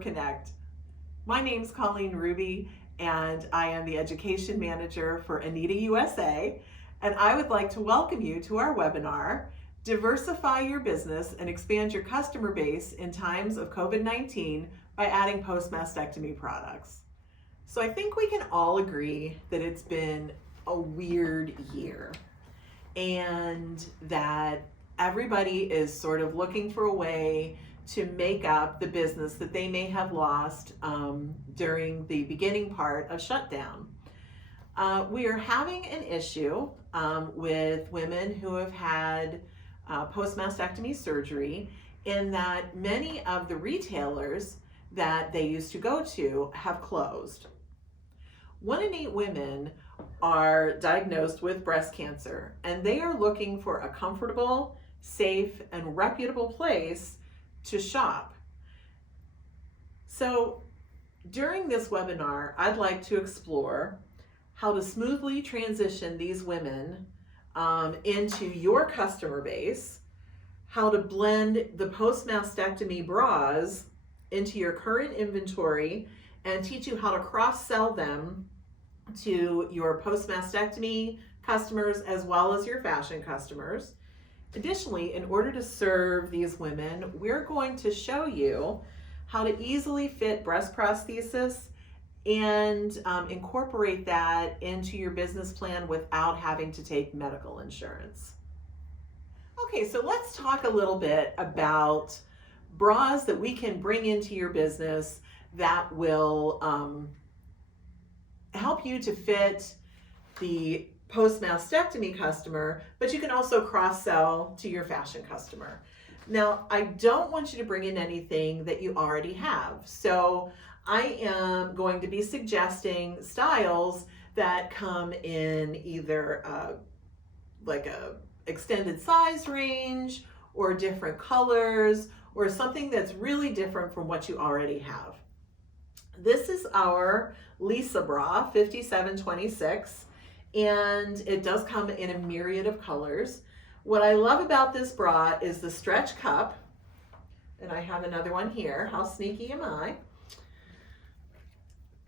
Connect. My name's Colleen Ruby, and I am the Education Manager for Anita USA, and I would like to welcome you to our webinar, Diversify Your Business and Expand Your Customer Base in Times of COVID-19 by Adding Post-Mastectomy Products. So I think we can all agree that it's been a weird year and that everybody is sort of looking for a way to make up the business that they may have lost during the beginning part of shutdown. We are having an issue with women who have had post-mastectomy surgery in that many of the retailers that they used to go to have closed. 1 in 8 women are diagnosed with breast cancer, and they are looking for a comfortable, safe, and reputable place to shop. So during this webinar, I'd like to explore how to smoothly transition these women into your customer base, how to blend the post-mastectomy bras into your current inventory, and teach you how to cross-sell them to your post-mastectomy customers as well as your fashion customers. Additionally, in order to serve these women, we're going to show you how to easily fit breast prosthesis and incorporate that into your business plan without having to take medical insurance. Okay, so let's talk a little bit about bras that we can bring into your business that will help you to fit the post-mastectomy customer, but you can also cross-sell to your fashion customer. Now, I don't want you to bring in anything that you already have. So I am going to be suggesting styles that come in either like a extended size range or different colors or something that's really different from what you already have. This is our Lisa bra, 5726. And it does come in a myriad of colors. What I love about this bra is the stretch cup, and I have another one here. How sneaky am I?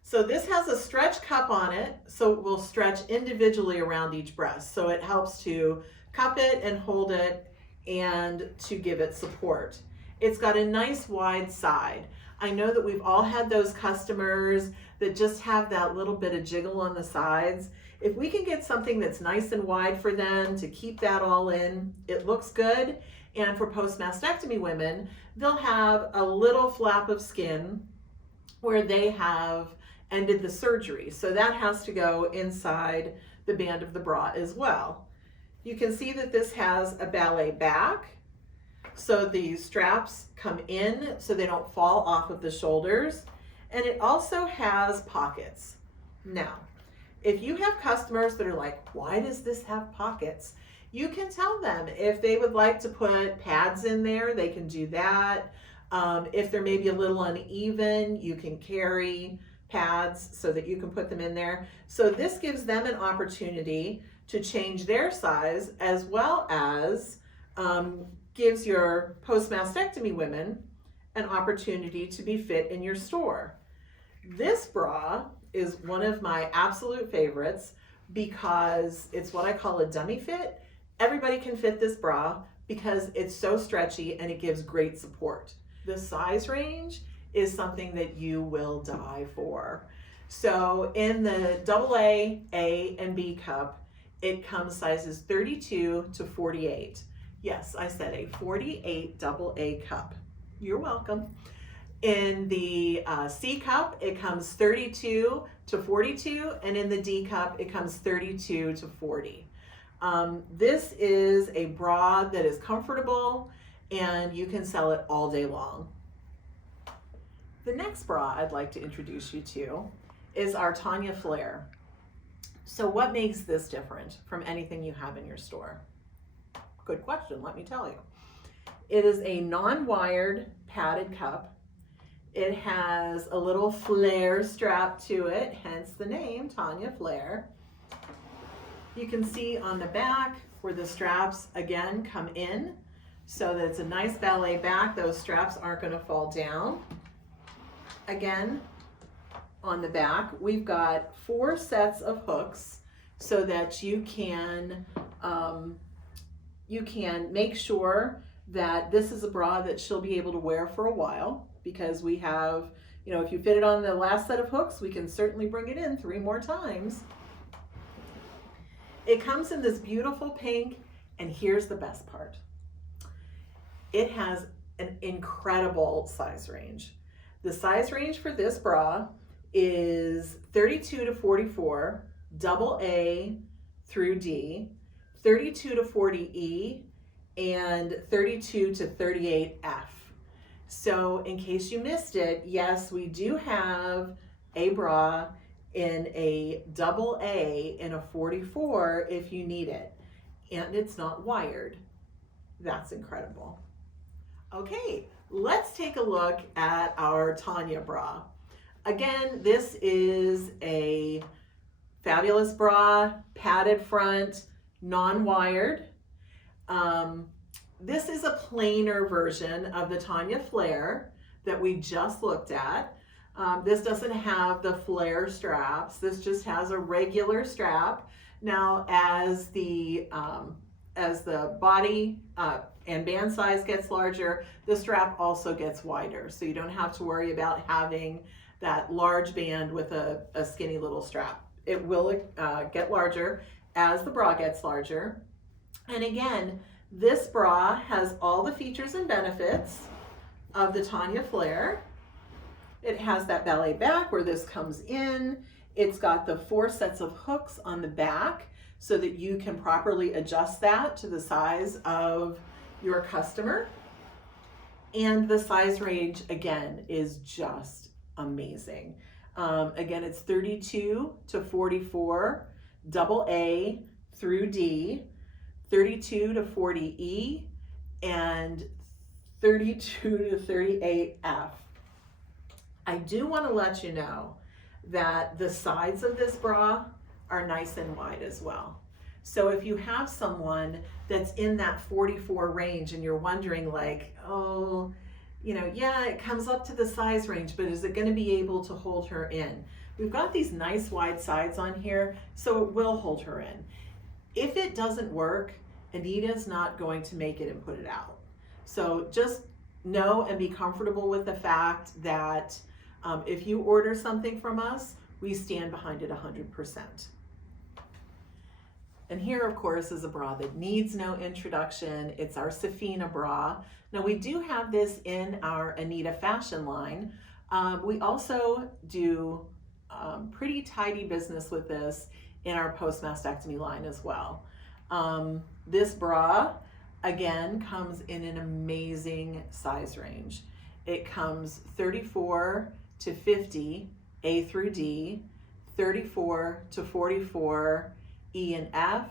So this has a stretch cup on it, so it will stretch individually around each breast. So it helps to cup it and hold it and to give it support. It's got a nice wide side. I know that we've all had those customers that just have that little bit of jiggle on the sides. If we can get something that's nice and wide for them to keep that all in, it looks good. And for post-mastectomy women, they'll have a little flap of skin where they have ended the surgery. So that has to go inside the band of the bra as well. You can see that this has a ballet back. So the straps come in so they don't fall off of the shoulders. And it also has pockets. Now, if you have customers that are like, why does this have pockets? You can tell them if they would like to put pads in there, they can do that. If they're maybe a little uneven, you can carry pads so that you can put them in there. So this gives them an opportunity to change their size, as well as gives your post-mastectomy women an opportunity to be fit in your store. This bra is one of my absolute favorites because it's what I call a dummy fit. Everybody can fit this bra because it's so stretchy and it gives great support. The size range is something that you will die for. So in the AA, A, and B cup, it comes sizes 32 to 48. Yes, I said a 48 AA cup. You're welcome. In the C cup, it comes 32 to 42, and in the D cup, it comes 32 to 40. This is a bra that is comfortable, and you can sell it all day long. The next bra I'd like to introduce you to is our Tanya Flare. So what makes this different from anything you have in your store? Good question, let me tell you. It is a non-wired padded cup. It has a little flare strap to it, hence the name, Tanya Flare. You can see on the back where the straps, again, come in so that it's a nice ballet back. Those straps aren't going to fall down. Again, on the back, we've got 4 sets of hooks so that you can make sure that this is a bra that she'll be able to wear for a while, because we have, you know, if you fit it on the last set of hooks, we can certainly bring it in 3 more times. It comes in this beautiful pink, and here's the best part. It has an incredible size range. The size range for this bra is 32 to 44, double A through D, 32 to 40E, and 32 to 38F. So in case you missed it, yes, we do have a bra in a double A in a 44 if you need it. And it's not wired. That's incredible. Okay, let's take a look at our Tanya bra. Again, this is a fabulous bra, padded front, non-wired. This is a plainer version of the Tanya Flare that we just looked at. This doesn't have the flare straps. This just has a regular strap. Now, as the body and band size gets larger, the strap also gets wider. So you don't have to worry about having that large band with a skinny little strap. It will get larger as the bra gets larger. And again, this bra has all the features and benefits of the Tanya Flare. It has that ballet back where this comes in. It's got the 4 sets of hooks on the back so that you can properly adjust that to the size of your customer. And the size range, again, is just amazing. Again, it's 32 to 44, double A through D, 32 to 40E, and 32 to 38F. I do want to let you know that the sides of this bra are nice and wide as well. So if you have someone that's in that 44 range and you're wondering like, oh, you know, yeah, it comes up to the size range, but is it going to be able to hold her in? We've got these nice wide sides on here, so it will hold her in. If it doesn't work, Anita's not going to make it and put it out. So just know and be comfortable with the fact that if you order something from us, we stand behind it 100%. And here, of course, is a bra that needs no introduction. It's our Safina bra. Now, we do have this in our Anita fashion line. We also do pretty tidy business with this in our Post-Mastectomy line as well. This bra, again, comes in an amazing size range. It comes 34 to 50, A through D, 34 to 44, E and F,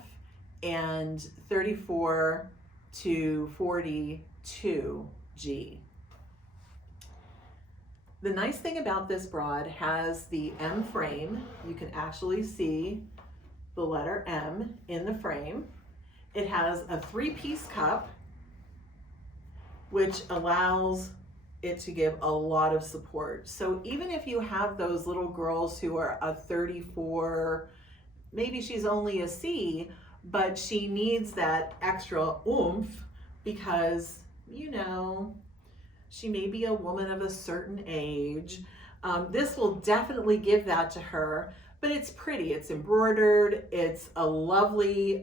and 34 to 42, G. The nice thing about this bra, it has the M frame. You can actually see the letter M in the frame. It has a 3-piece cup, which allows it to give a lot of support. So even if you have those little girls who are a 34, maybe she's only a C, but she needs that extra oomph because, you know, she may be a woman of a certain age. This will definitely give that to her, but it's pretty, it's embroidered, it's a lovely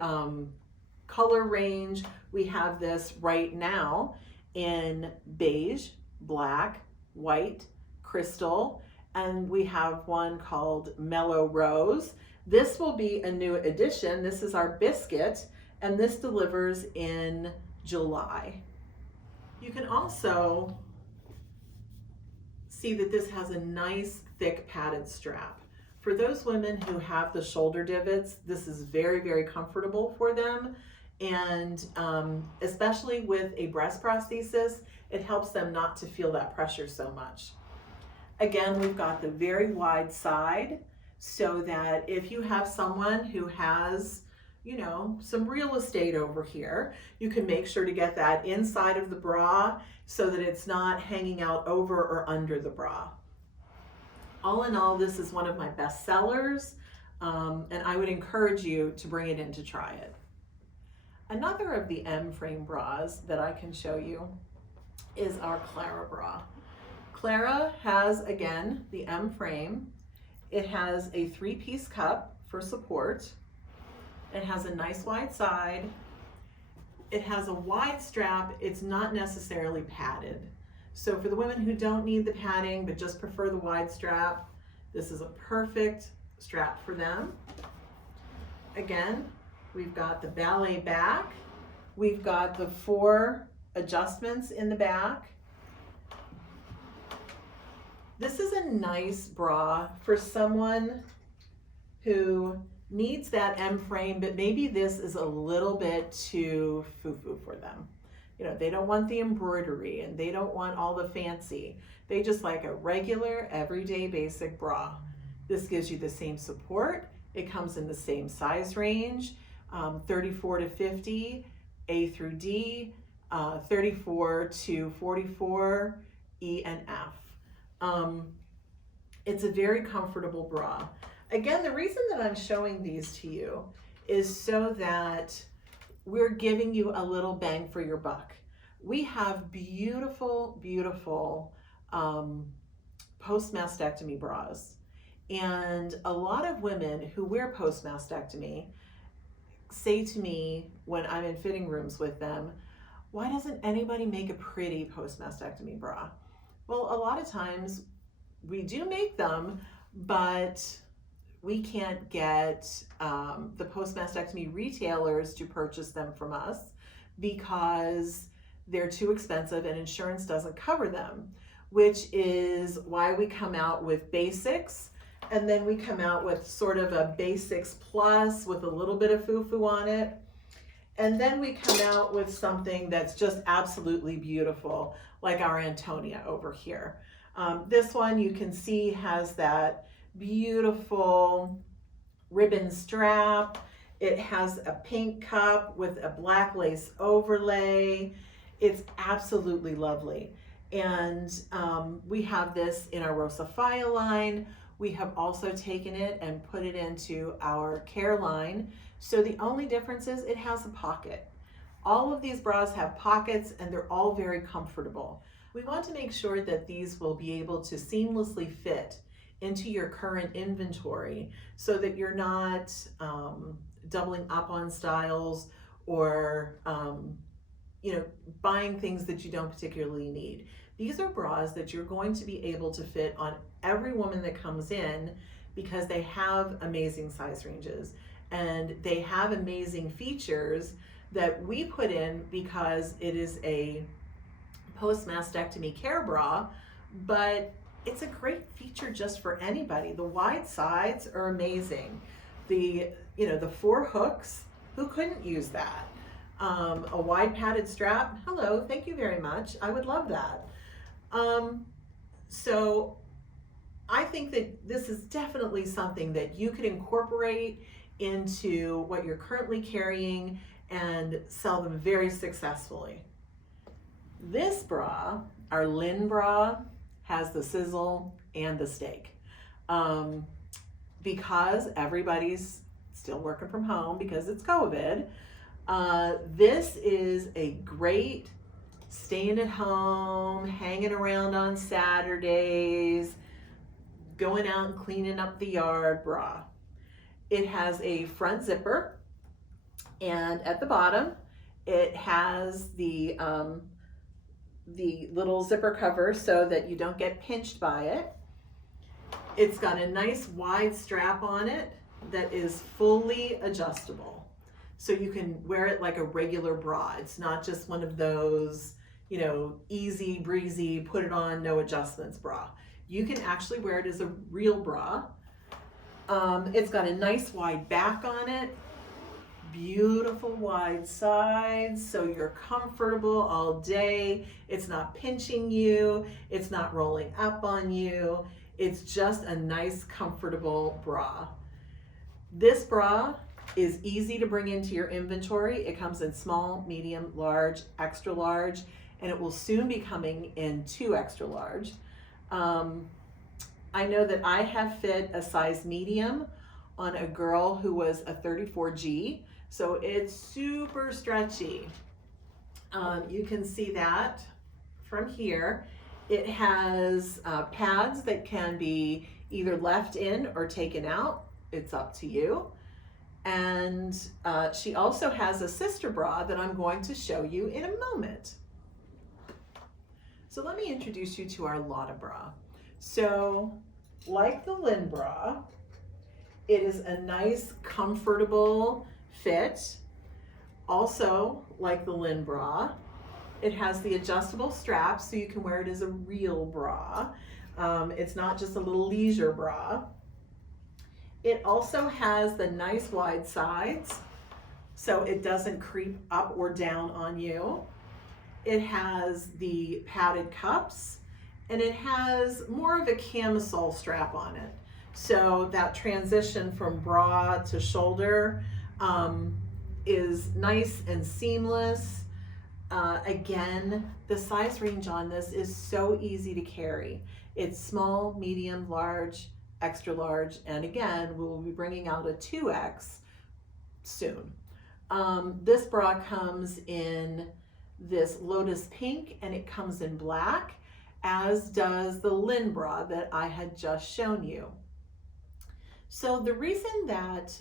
color range. We have this right now in beige, black, white, crystal, and we have one called Mellow Rose. This will be a new addition. This is our biscuit, and this delivers in July. You can also see that this has a nice thick padded strap. For those women who have the shoulder divots, this is very, very comfortable for them. And especially with a breast prosthesis, it helps them not to feel that pressure so much. Again, we've got the very wide side so that if you have someone who has, you know, some real estate over here, you can make sure to get that inside of the bra so that it's not hanging out over or under the bra. All in all, this is one of my best sellers, and I would encourage you to bring it in to try it. Another of the M-frame bras that I can show you is our Clara bra. Clara has, again, the M-frame. It has a 3-piece cup for support. It has a nice wide side. It has a wide strap. It's not necessarily padded. So for the women who don't need the padding but just prefer the wide strap, this is a perfect strap for them. Again, we've got the ballet back. We've got the 4 adjustments in the back. This is a nice bra for someone who needs that M-frame, but maybe this is a little bit too foo-foo for them. You know, they don't want the embroidery and they don't want all the fancy. They just like a regular, everyday, basic bra. This gives you the same support. It comes in the same size range, 34 to 50, A through D, 34 to 44, E and F. It's a very comfortable bra. Again, the reason that I'm showing these to you is so that we're giving you a little bang for your buck. We have beautiful, beautiful post-mastectomy bras. And a lot of women who wear post-mastectomy say to me when I'm in fitting rooms with them, why doesn't anybody make a pretty post-mastectomy bra? Well, a lot of times we do make them, but we can't get the post-mastectomy retailers to purchase them from us because they're too expensive and insurance doesn't cover them, which is why we come out with basics, and then we come out with sort of a basics plus with a little bit of foo-foo on it. And then we come out with something that's just absolutely beautiful, like our Antonia over here. This one you can see has that beautiful ribbon strap. It has a pink cup with a black lace overlay. It's absolutely lovely. And we have this in our Diversify line. We have also taken it and put it into our Care line. So the only difference is it has a pocket. All of these bras have pockets and they're all very comfortable. We want to make sure that these will be able to seamlessly fit into your current inventory so that you're not doubling up on styles or buying things that you don't particularly need. These are bras that you're going to be able to fit on every woman that comes in because they have amazing size ranges and they have amazing features that we put in because it is a post-mastectomy care bra, but it's a great feature just for anybody. The wide sides are amazing. The 4 hooks, who couldn't use that? A wide padded strap, hello, thank you very much. I would love that. So I think that this is definitely something that you could incorporate into what you're currently carrying and sell them very successfully. This bra, our Lynn bra, has the sizzle and the steak. Because everybody's still working from home because it's COVID, this is a great staying at home, hanging around on Saturdays, going out and cleaning up the yard bra. It has a front zipper, and at the bottom it has the little zipper cover so that you don't get pinched by it. It's got a nice wide strap on it that is fully adjustable. So you can wear it like a regular bra. It's not just one of those, easy breezy, put it on, no adjustments bra. You can actually wear it as a real bra. It's got a nice wide back on it, beautiful wide sides, so you're comfortable all day. It's not pinching you, it's not rolling up on you. It's just a nice, comfortable bra. This bra is easy to bring into your inventory. It comes in small, medium, large, extra large, and it will soon be coming in 2 extra large. I know that I have fit a size medium on a girl who was a 34G, so it's super stretchy. You can see that from here. It has pads that can be either left in or taken out. It's up to you. And she also has a sister bra that I'm going to show you in a moment. So let me introduce you to our Lotta bra. So like the Lynn bra, it is a nice, comfortable fit. Also, like the Lynn bra, it has the adjustable strap so you can wear it as a real bra. It's not just a little leisure bra. It also has the nice wide sides so it doesn't creep up or down on you. It has the padded cups, and it has more of a camisole strap on it. So that transition from bra to shoulder is nice and seamless. Again, the size range on this is so easy to carry. It's small, medium, large, extra large, and again, we will be bringing out a 2X soon. This bra comes in this lotus pink, and it comes in black, as does the Lynn bra that I had just shown you. So the reason that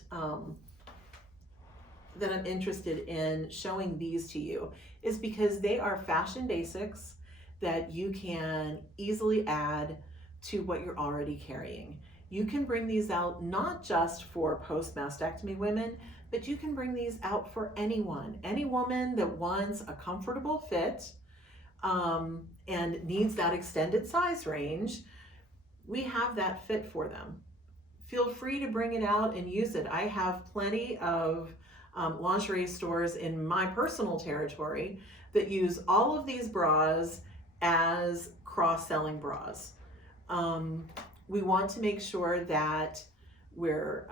that I'm interested in showing these to you is because they are fashion basics that you can easily add to what you're already carrying. You can bring these out not just for post-mastectomy women, but you can bring these out for anyone, any woman that wants a comfortable fit and needs that extended size range. We have that fit for them. Feel free to bring it out and use it. I have plenty of lingerie stores in my personal territory that use all of these bras as cross-selling bras. We want to make sure that we're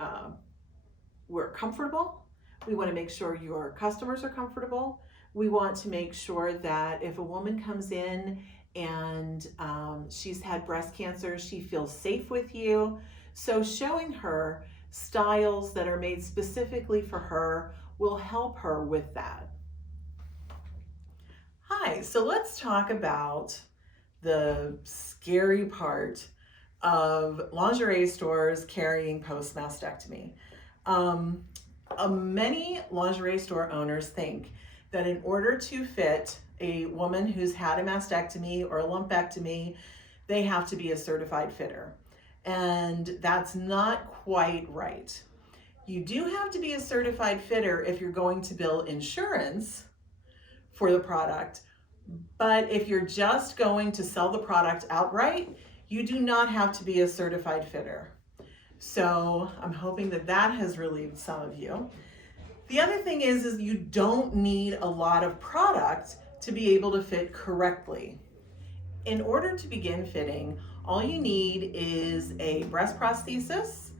comfortable. We want to make sure your customers are comfortable. We want to make sure that if a woman comes in and she's had breast cancer, she feels safe with you. So showing her styles that are made specifically for her will help her with that. Hi, so let's talk about the scary part of lingerie stores carrying post-mastectomy. Many lingerie store owners think that in order to fit a woman who's had a mastectomy or a lumpectomy, they have to be a certified fitter. And that's not quite right. You do have to be a certified fitter if you're going to bill insurance for the product, but if you're just going to sell the product outright, you do not have to be a certified fitter. So I'm hoping that that has relieved some of you. The other thing is you don't need a lot of product to be able to fit correctly. In order to begin fitting, all you need is a breast prosthesis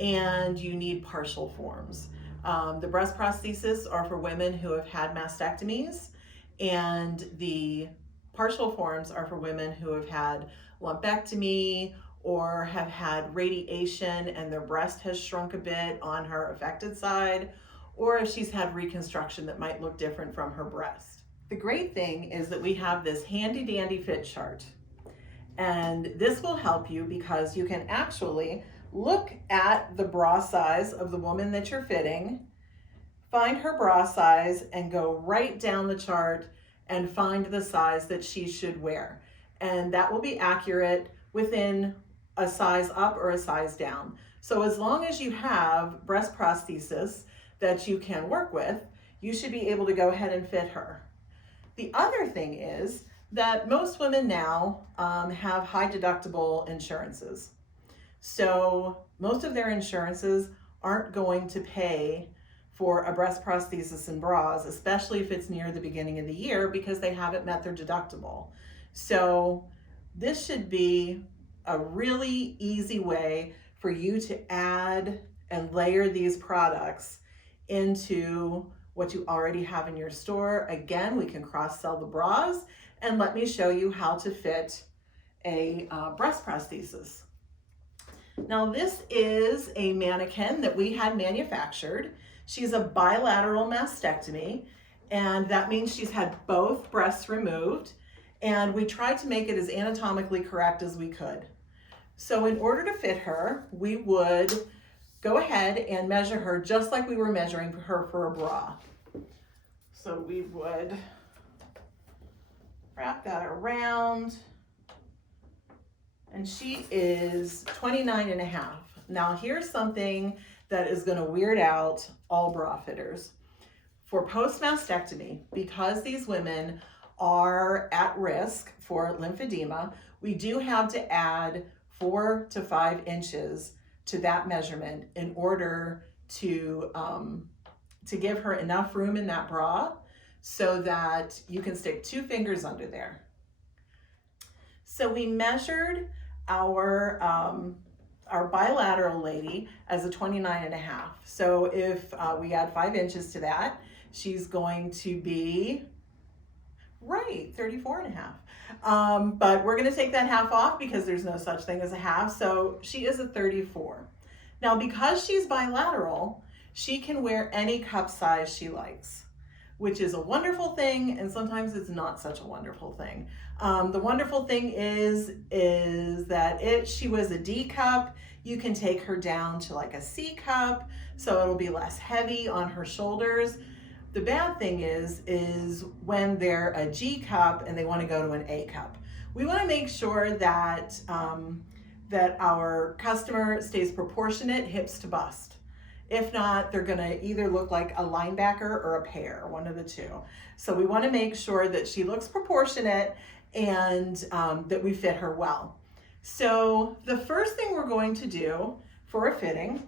and you need partial forms. The breast prosthesis are for women who have had mastectomies, and the partial forms are for women who have had lumpectomy or have had radiation and their breast has shrunk a bit on her affected side, or if she's had reconstruction that might look different from her breast. The great thing is that we have this handy dandy fit chart. And this will help you because you can actually look at the bra size of the woman that you're fitting, find her bra size, and go right down the chart and find the size that she should wear. And that will be accurate within a size up or a size down. So as long as you have breast prosthesis that you can work with, you should be able to go ahead and fit her. The other thing is that most women now have high deductible insurances. So most of their insurances aren't going to pay for a breast prosthesis and bras, especially if it's near the beginning of the year, because they haven't met their deductible. So this should be a really easy way for you to add and layer these products into what you already have in your store. Again, we can cross-sell the bras, and let me show you how to fit a breast prosthesis. Now this is a mannequin that we had manufactured. She's a bilateral mastectomy, and that means she's had both breasts removed, and we tried to make it as anatomically correct as we could. So in order to fit her, we would go ahead and measure her just like we were measuring her for a bra. So we would wrap that around, and she is 29.5. Now here's something that is going to weird out all bra fitters. For post-mastectomy, because these women are at risk for lymphedema, we do have to add 4 to 5 inches to that measurement in order to give her enough room in that bra so that you can stick 2 fingers under there. So we measured our bilateral lady as a 29.5. So if we add 5 inches to that, she's going to be, right, 34.5. But we're going to take that half off because there's no such thing as a half. So she is a 34. Now, because she's bilateral, she can wear any cup size she likes, which is a wonderful thing, and sometimes it's not such a wonderful thing. The wonderful thing is that if she was a D cup, you can take her down to like a C cup, so it'll be less heavy on her shoulders. The bad thing is when they're a G cup and they want to go to an A cup. We want to make sure that that our customer stays proportionate hips to bust. If not, they're going to either look like a linebacker or a pear, one of the two. So we want to make sure that she looks proportionate and that we fit her well. So the first thing we're going to do for a fitting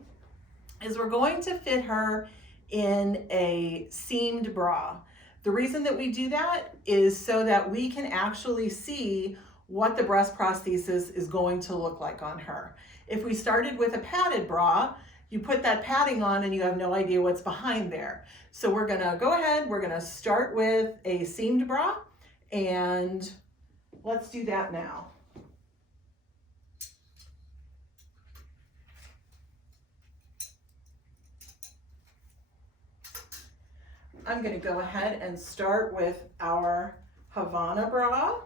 is we're going to fit her in a seamed bra. The reason that we do that is so that we can actually see what the breast prosthesis is going to look like on her. If we started with a padded bra, you put that padding on and you have no idea what's behind there. So we're gonna go ahead, we're gonna start with a seamed bra, and let's do that now. I'm gonna go ahead and start with our Havana bra.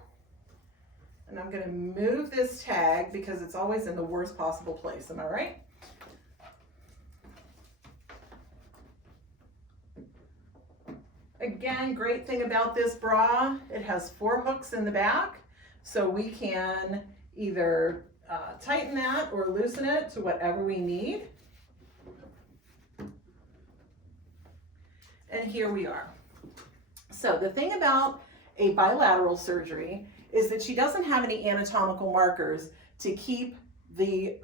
And I'm gonna move this tag because it's always in the worst possible place, am I right? Again, great thing about this bra, it has 4 hooks in the back, so we can either tighten that or loosen it to whatever we need. And here we are. So the thing about a bilateral surgery is that she doesn't have any anatomical markers to keep the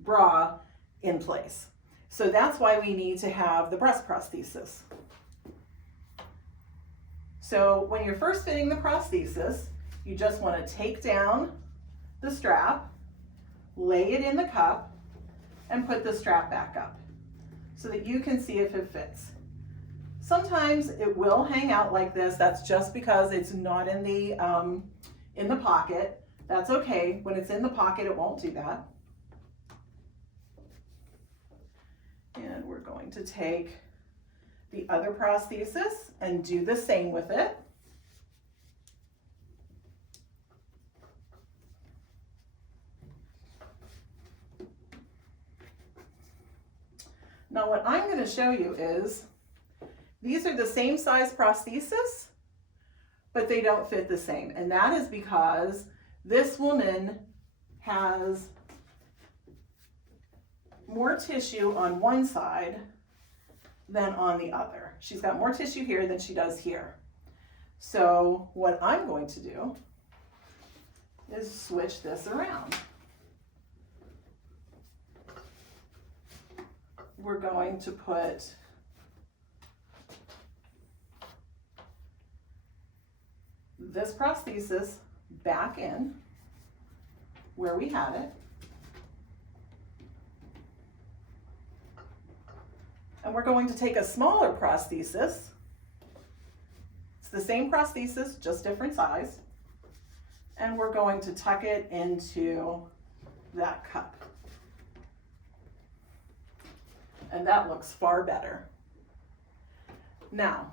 bra in place. So that's why we need to have the breast prosthesis. So when you're first fitting the prosthesis, you just want to take down the strap, lay it in the cup, and put the strap back up so that you can see if it fits. Sometimes it will hang out like this. That's just because it's not in the pocket. That's okay. When it's in the pocket, it won't do that. And we're going to take the other prosthesis and do the same with it. Now what I'm going to show you is these are the same size prosthesis, but they don't fit the same. And that is because this woman has more tissue on one side than on the other. She's got more tissue here than she does here. So what I'm going to do is switch this around. We're going to put this prosthesis back in where we had it. And we're going to take a smaller prosthesis. It's the same prosthesis, just different size. And we're going to tuck it into that cup. And that looks far better. Now,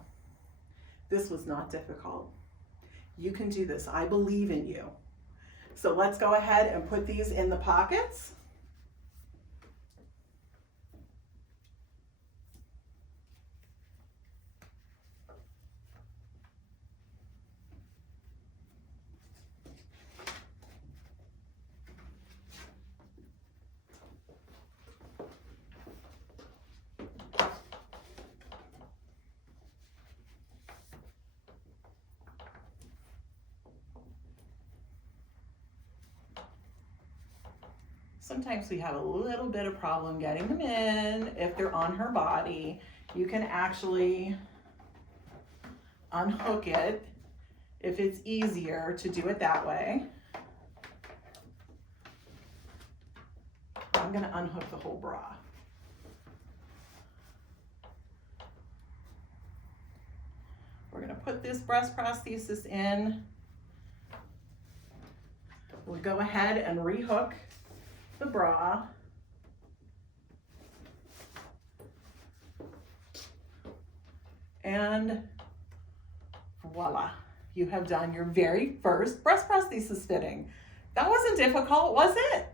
this was not difficult. You can do this. I believe in you. So let's go ahead and put these in the pockets. Sometimes we have a little bit of problem getting them in if they're on her body. You can actually unhook it if it's easier to do it that way. I'm going to unhook the whole bra. We're going to put this breast prosthesis in. We'll go ahead and rehook the bra. And voila, you have done your very first breast prosthesis fitting. That wasn't difficult, was it?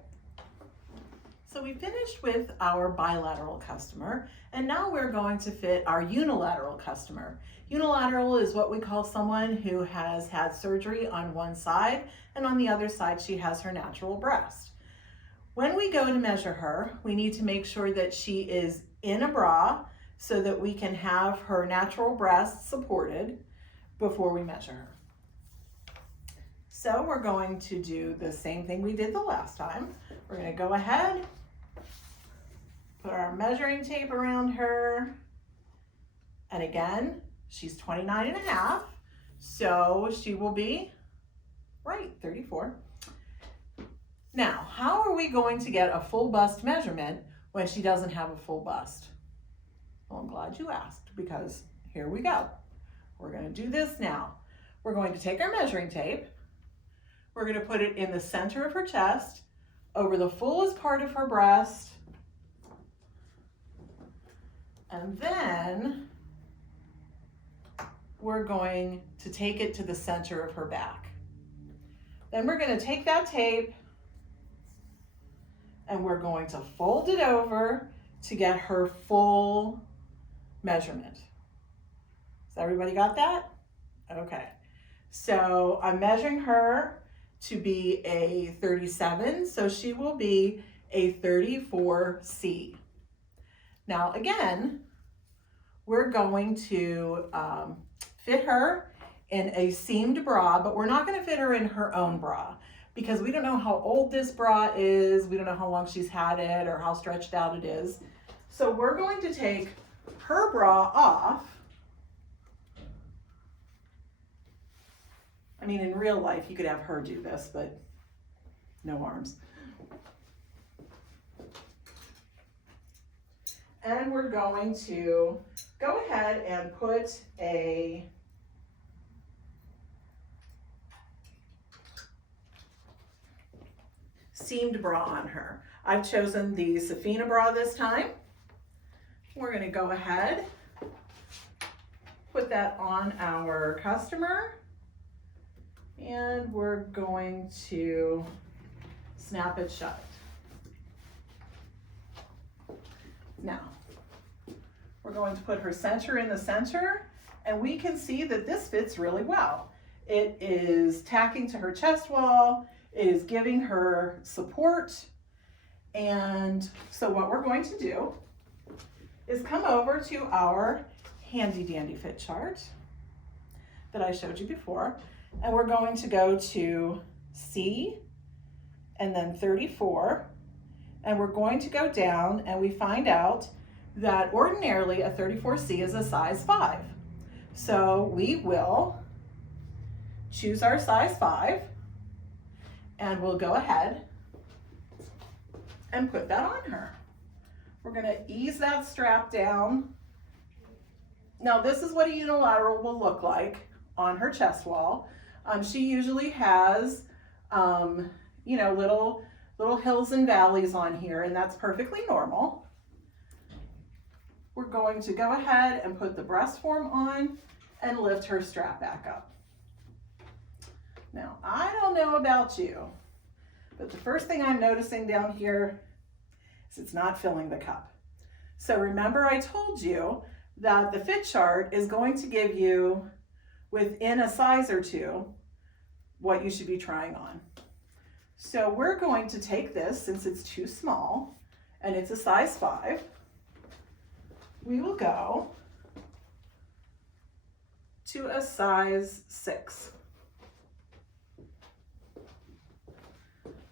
So we finished with our bilateral customer, and now we're going to fit our unilateral customer. Unilateral is what we call someone who has had surgery on one side, and on the other side she has her natural breast. When we go to measure her, we need to make sure that she is in a bra so that we can have her natural breast supported before we measure her. So we're going to do the same thing we did the last time. We're going to go ahead, put our measuring tape around her, and again, she's 29.5, so she will be, right, 34. Now, how are we going to get a full bust measurement when she doesn't have a full bust? Well, I'm glad you asked, because here we go. We're going to do this now. We're going to take our measuring tape. We're going to put it in the center of her chest, over the fullest part of her breast, and then we're going to take it to the center of her back. Then we're going to take that tape and we're going to fold it over to get her full measurement. So everybody got that? Okay. So I'm measuring her to be a 37, so she will be a 34C. Now again, we're going to fit her in a seamed bra, but we're not going to fit her in her own bra because we don't know how old this bra is, we don't know how long she's had it or how stretched out it is. So we're going to take her bra off. I mean, in real life, you could have her do this, but no arms. And we're going to go ahead and put a seamed bra on her. I've chosen the Safina bra this time. We're going to go ahead, put that on our customer, and we're going to snap it shut. Now, we're going to put her center in the center, and we can see that this fits really well. It is tacking to her chest wall, it is giving her support, and so what we're going to do is come over to our handy dandy fit chart that I showed you before, and we're going to go to C and then 34, and we're going to go down, and we find out that ordinarily a 34C is a size 5. So we will choose our size 5, and we'll go ahead and put that on her. We're going to ease that strap down. Now this is what a unilateral will look like on her chest wall. She usually has, you know, little little hills and valleys on here, and that's perfectly normal. We're going to go ahead and put the breast form on and lift her strap back up. Now, I don't know about you, but the first thing I'm noticing down here is it's not filling the cup. So remember I told you that the fit chart is going to give you, within a size or two, what you should be trying on. So we're going to take this, since it's too small and it's a size 5, we will go to a size 6.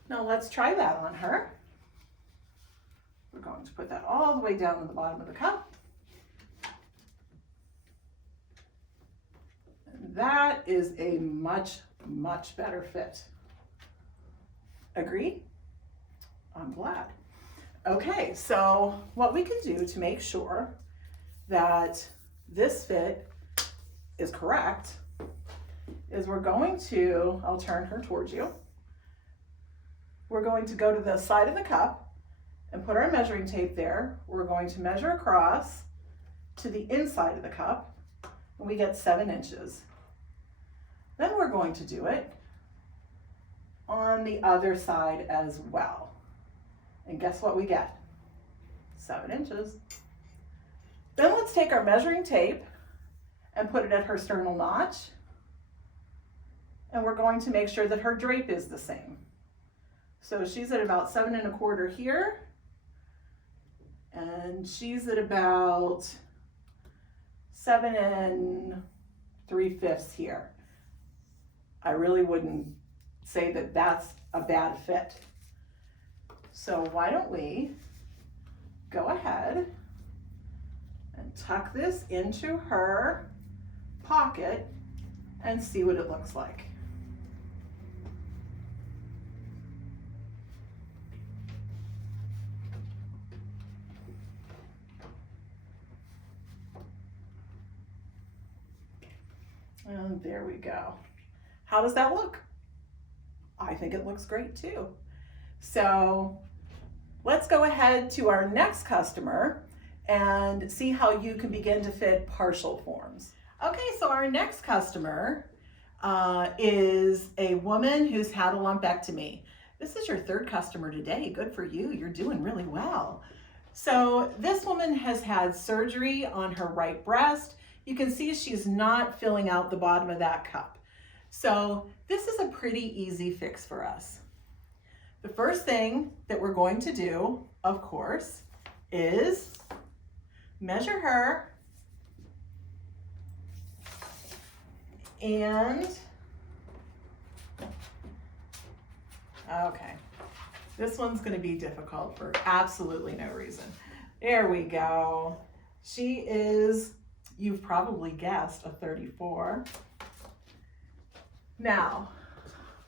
Now let's try that on her. We're going to put that all the way down to the bottom of the cup. And that is a much, much better fit. Agree? I'm glad. Okay, so what we can do to make sure that this fit is correct is we're going to, I'll turn her towards you. We're going to go to the side of the cup and put our measuring tape there. We're going to measure across to the inside of the cup, and we get 7 inches. Then we're going to do it on the other side as well. And guess what we get? 7 inches. Then let's take our measuring tape and put it at her sternal notch. And we're going to make sure that her drape is the same. So she's at about 7 1/4 here. And she's at about 7 3/5 here. I really wouldn't say that that's a bad fit. So why don't we go ahead and tuck this into her pocket and see what it looks like. And there we go. How does that look? I think it looks great too. So let's go ahead to our next customer and see how you can begin to fit partial forms. Okay, so our next customer is a woman who's had a lumpectomy. This is your 3rd customer today. Good for you. You're doing really well. So this woman has had surgery on her right breast. You can see she's not filling out the bottom of that cup. So this is a pretty easy fix for us. The first thing that we're going to do, of course, is measure her and, okay, this one's going to be difficult for absolutely no reason. There we go. She is, you've probably guessed, a 34. Now,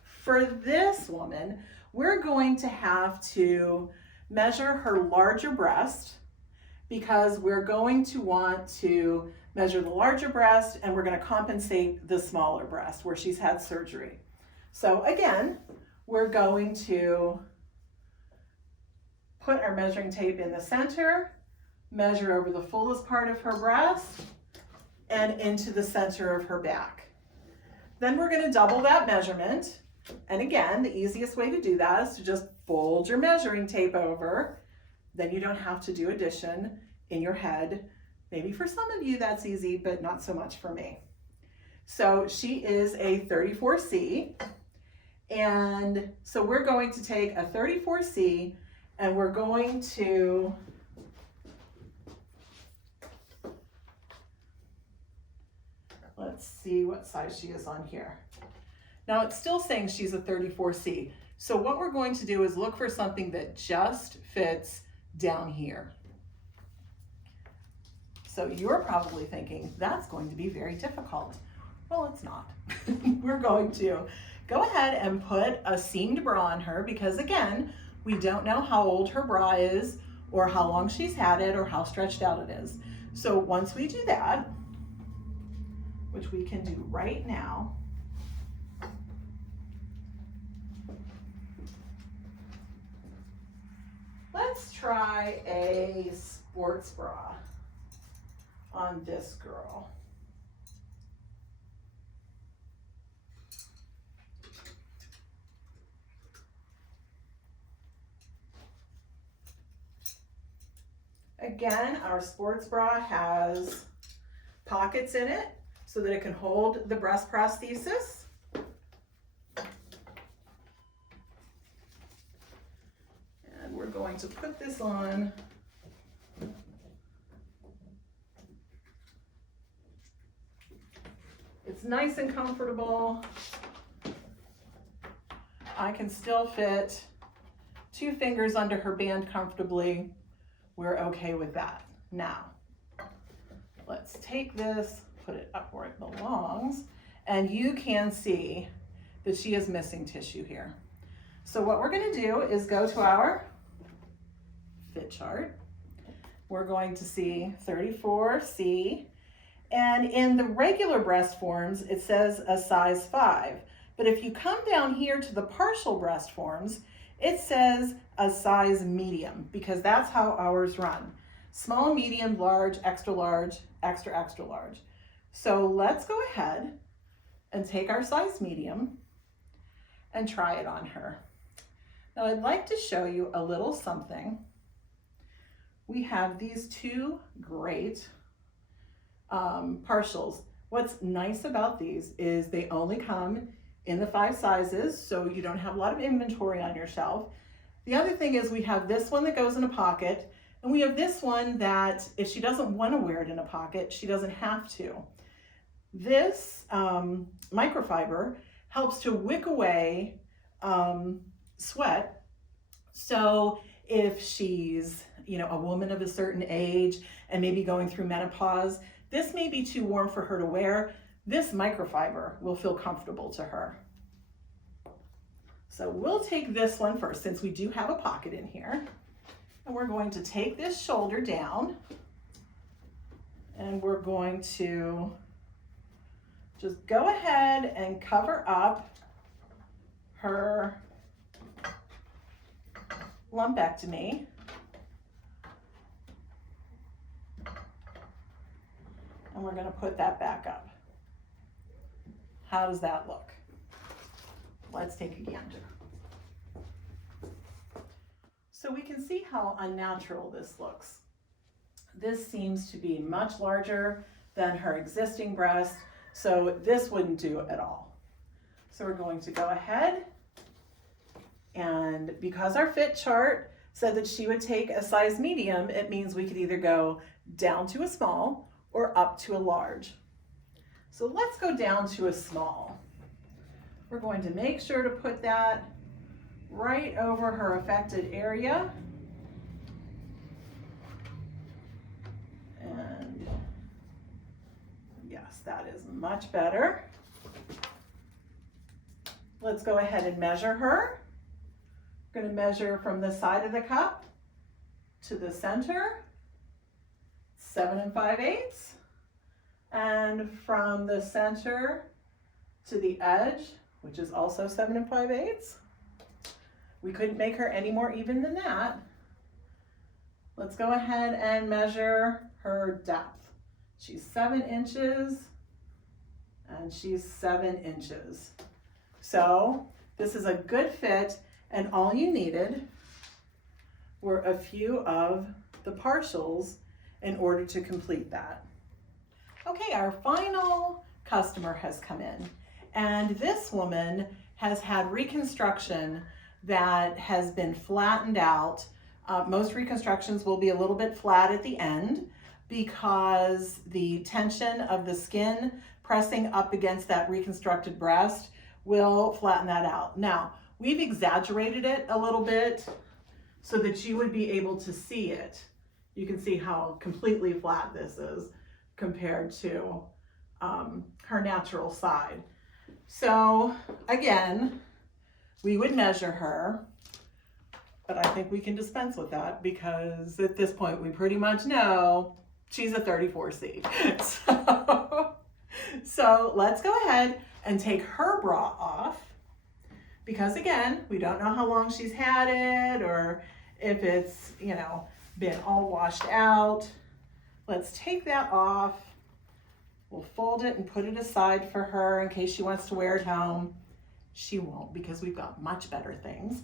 for this woman, we're going to have to measure her larger breast because we're going to want to measure the larger breast and we're going to compensate the smaller breast where she's had surgery. So again, we're going to put our measuring tape in the center, measure over the fullest part of her breast and into the center of her back. Then we're going to double that measurement. And again, the easiest way to do that is to just fold your measuring tape over. Then you don't have to do addition in your head. Maybe for some of you that's easy, but not so much for me. So she is a 34C. And so we're going to take a 34C and we're going to let's see what size she is on here. Now it's still saying she's a 34C. So what we're going to do is look for something that just fits down here. So you're probably thinking that's going to be very difficult. Well, it's not. We're going to go ahead and put a seamed bra on her because again, we don't know how old her bra is or how long she's had it or how stretched out it is. So once we do that, which we can do right now, try a sports bra on this girl. Again, our sports bra has pockets in it so that it can hold the breast prosthesis. And we're going to put this on. It's nice and comfortable. I can still fit 2 fingers under her band comfortably. We're okay with that. Now, let's take this, put it up where it belongs, and you can see that she is missing tissue here. So what we're gonna do is go to our fit chart. We're going to see 34C, and in the regular breast forms, it says a size 5. But if you come down here to the partial breast forms, it says a size medium, because that's how ours run. Small, medium, large, extra large, extra, extra large. So let's go ahead and take our size medium and try it on her. Now I'd like to show you a little something. We have these 2 great partials. What's nice about these is they only come in the 5 sizes, so you don't have a lot of inventory on your shelf. The other thing is we have this one that goes in a pocket, and we have this one that if she doesn't want to wear it in a pocket, she doesn't have to. This microfiber helps to wick away sweat. So if she's, a woman of a certain age and maybe going through menopause, this may be too warm for her to wear. This microfiber will feel comfortable to her. So we'll take this one first, since we do have a pocket in here. And we're going to take this shoulder down, and we're going to just go ahead and cover up her lumpectomy. And we're going to put that back up. How does that look? Let's take a gander. So we can see how unnatural this looks. This seems to be much larger than her existing breast, so this wouldn't do at all. So we're going to go ahead, and because our fit chart said that she would take a size medium, it means we could either go down to a small or up to a large. So let's go down to a small. We're going to make sure to put that right over her affected area. And yes, that is much better. Let's go ahead and measure her. We're going to measure from the side of the cup to the center, 7 5/8. And from the center to the edge, which is also 7 5/8. We couldn't make her any more even than that. Let's go ahead and measure her depth. She's 7 inches and she's 7 inches. So this is a good fit, and all you needed were a few of the partials in order to complete that. Okay, our final customer has come in, and this woman has had reconstruction that has been flattened out. Most reconstructions will be a little bit flat at the end because the tension of the skin pressing up against that reconstructed breast will flatten that out. Now, we've exaggerated it a little bit so that you would be able to see it. You can see how completely flat this is compared to her natural side. So again, we would measure her, but I think we can dispense with that because at this point we pretty much know she's a 34C. So let's go ahead and take her bra off, because again, we don't know how long she's had it or if it's, you know, been all washed out. Let's take that off. We'll fold it and put it aside for her in case she wants to wear it home. She won't, because we've got much better things.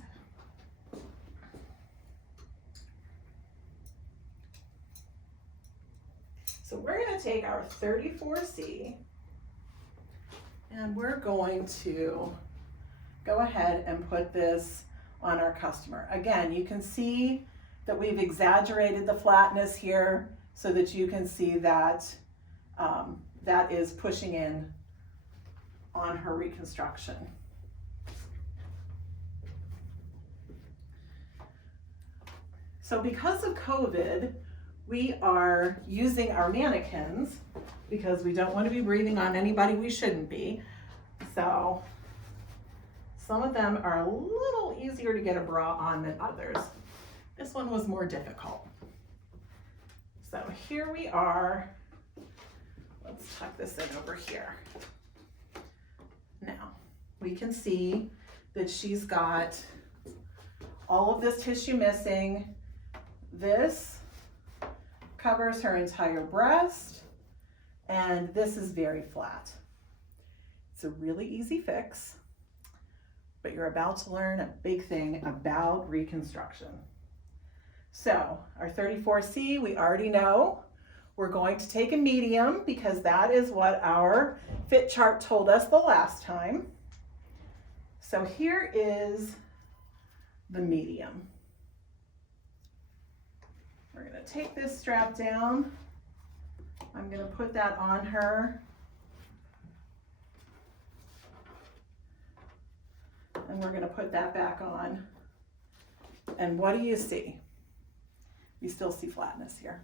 So we're going to take our 34C and we're going to go ahead and put this on our customer. Again, you can see that we've exaggerated the flatness here so that you can see that that is pushing in on her reconstruction. So because of COVID, we are using our mannequins because we don't want to be breathing on anybody we shouldn't be. So some of them are a little easier to get a bra on than others. This one was more difficult. So here we are. Let's tuck this in over here. Now, we can see that she's got all of this tissue missing. This covers her entire breast, and this is very flat. It's a really easy fix, but you're about to learn a big thing about reconstruction. So our 34C, we already know. We're going to take a medium because that is what our fit chart told us the last time. So here is the medium. We're going to take this strap down. I'm going to put that on her. And we're going to put that back on. And what do you see? You still see flatness here.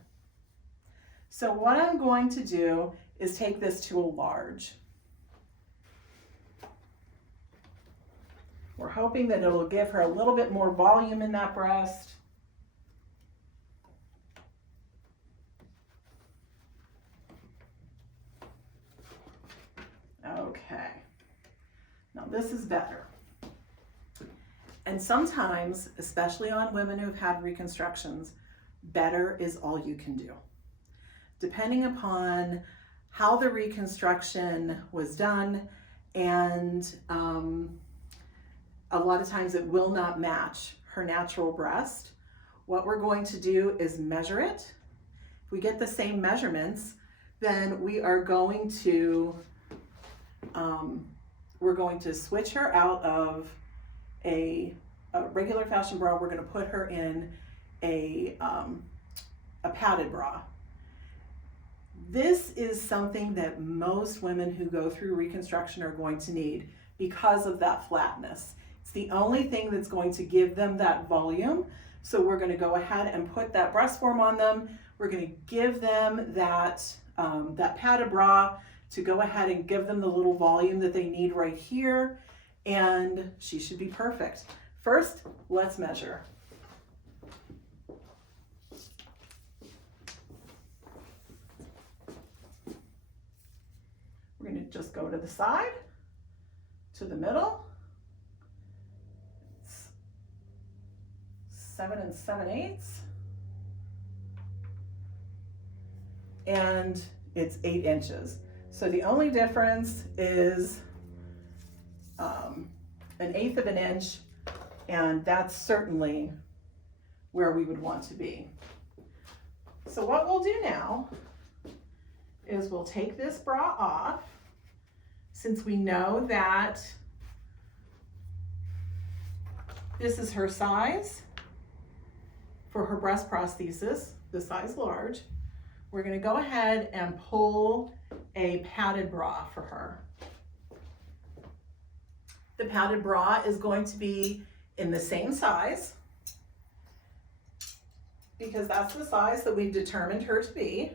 So what I'm going to do is take this to a large. We're hoping that it'll give her a little bit more volume in that breast. Okay, now this is better. And sometimes, especially on women who've had reconstructions, better is all you can do. Depending upon how the reconstruction was done, and a lot of times it will not match her natural breast. What we're going to do is measure it. If we get the same measurements, then we are going to switch her out of a regular fashion bra. We're going to put her in a padded bra. This is something that most women who go through reconstruction are going to need because of that flatness. It's the only thing that's going to give them that volume. So we're going to go ahead and put that breast form on them. We're going to give them that padded bra to go ahead and give them the little volume that they need right here. And she should be perfect. First, let's measure. We're going to just go to the side, to the middle. It's 7 7/8. And it's 8 inches. So the only difference is 1/8 of an inch, and that's certainly where we would want to be. So what we'll do now is we'll take this bra off, since we know that this is her size for her breast prosthesis, the size large. We're going to go ahead and pull a padded bra for her. The padded bra is going to be in the same size because that's the size that we've determined her to be.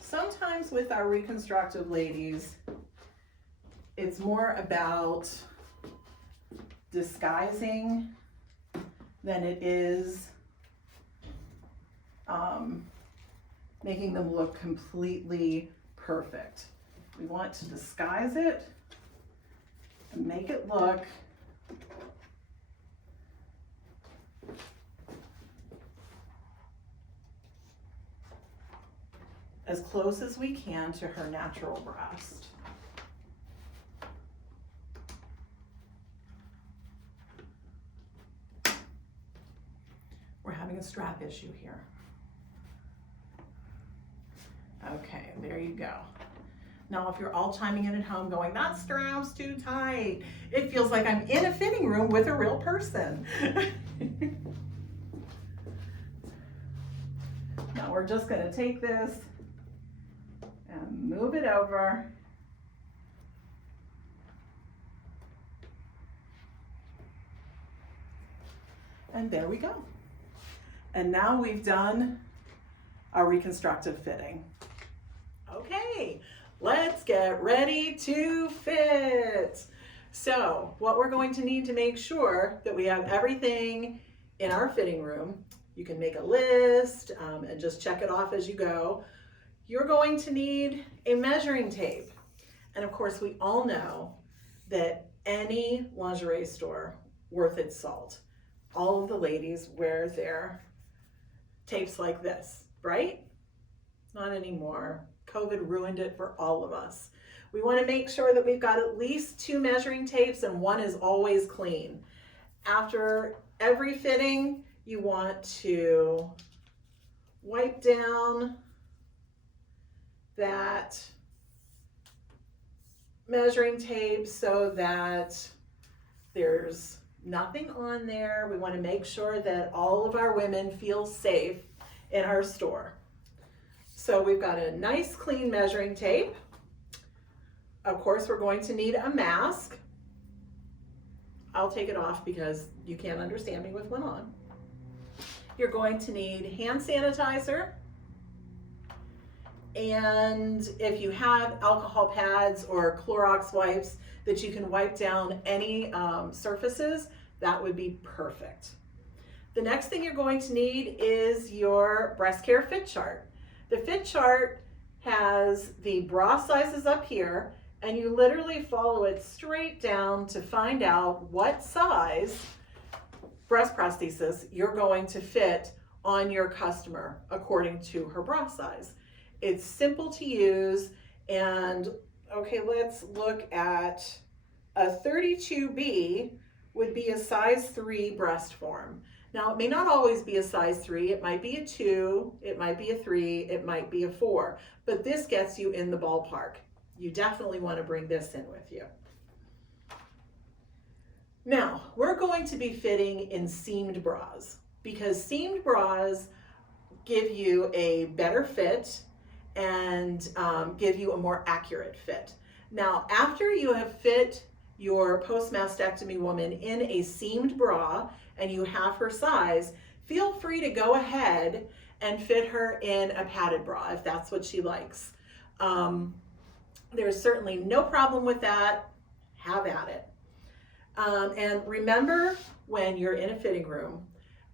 Sometimes with our reconstructive ladies, it's more about disguising than it is making them look completely perfect. We want to disguise it and make it look as close as we can to her natural breast. We're having a strap issue here. Okay, there you go. Now, if you're all chiming in at home going, that strap's too tight, it feels like I'm in a fitting room with a real person. Now we're just gonna take this and move it over. And there we go. And now we've done our reconstructive fitting. Okay, let's get ready to fit. So what we're going to need to make sure that we have everything in our fitting room, you can make a list and just check it off as you go. You're going to need a measuring tape. And of course, we all know that any lingerie store worth its salt, all of the ladies wear their tapes like this, right? Not anymore. COVID ruined it for all of us. We want to make sure that we've got at least 2 measuring tapes and one is always clean. After every fitting, you want to wipe down that measuring tape so that there's nothing on there. We want to make sure that all of our women feel safe in our store. So we've got a nice clean measuring tape. Of course, we're going to need a mask. I'll take it off because you can't understand me with one on. You're going to need hand sanitizer. And if you have alcohol pads or Clorox wipes that you can wipe down any surfaces, that would be perfect. The next thing you're going to need is your breast care fit chart. The fit chart has the bra sizes up here, and you literally follow it straight down to find out what size breast prosthesis you're going to fit on your customer according to her bra size. It's simple to use, and okay, let's look at a 32B would be a size 3 breast form. Now, it may not always be a size 3, it might be a 2, it might be a 3, it might be a 4, but this gets you in the ballpark. You definitely want to bring this in with you. Now, we're going to be fitting in seamed bras because seamed bras give you a better fit and give you a more accurate fit. Now, after you have fit your post-mastectomy woman in a seamed bra and you have her size, feel free to go ahead and fit her in a padded bra if that's what she likes. There's certainly no problem with that. Have at it. And remember, when you're in a fitting room,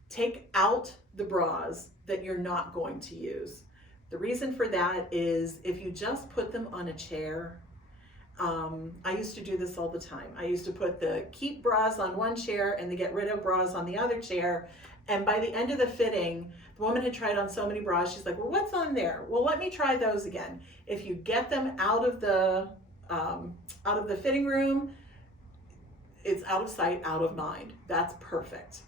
take out the bras that you're not going to use. The reason for that is if you just put them on a chair, I used to do this all the time. I used to put the keep bras on one chair and the get rid of bras on the other chair. And by the end of the fitting, the woman had tried on so many bras, she's like, well, what's on there? Well, let me try those again. If you get them out of the fitting room, it's out of sight, out of mind. That's perfect.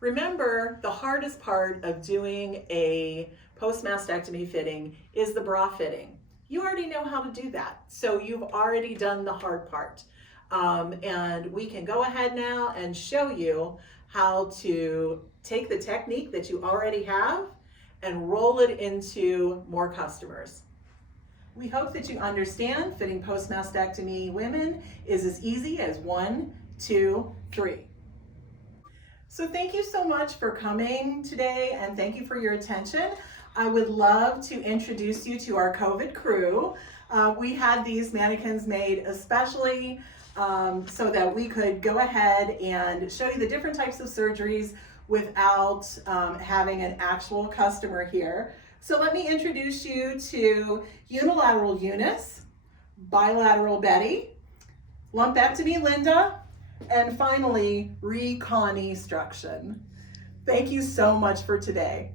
Remember, the hardest part of doing a post-mastectomy fitting is the bra fitting. You already know how to do that, so you've already done the hard part. And we can go ahead now and show you how to take the technique that you already have and roll it into more customers. We hope that you understand fitting post-mastectomy women is as easy as 1, 2, 3. So thank you so much for coming today, and thank you for your attention. I would love to introduce you to our COVID crew. We had these mannequins made especially so that we could go ahead and show you the different types of surgeries without having an actual customer here. So let me introduce you to unilateral Eunice, bilateral Betty, lumpectomy Linda, and finally reconstruction. Thank you so much for today.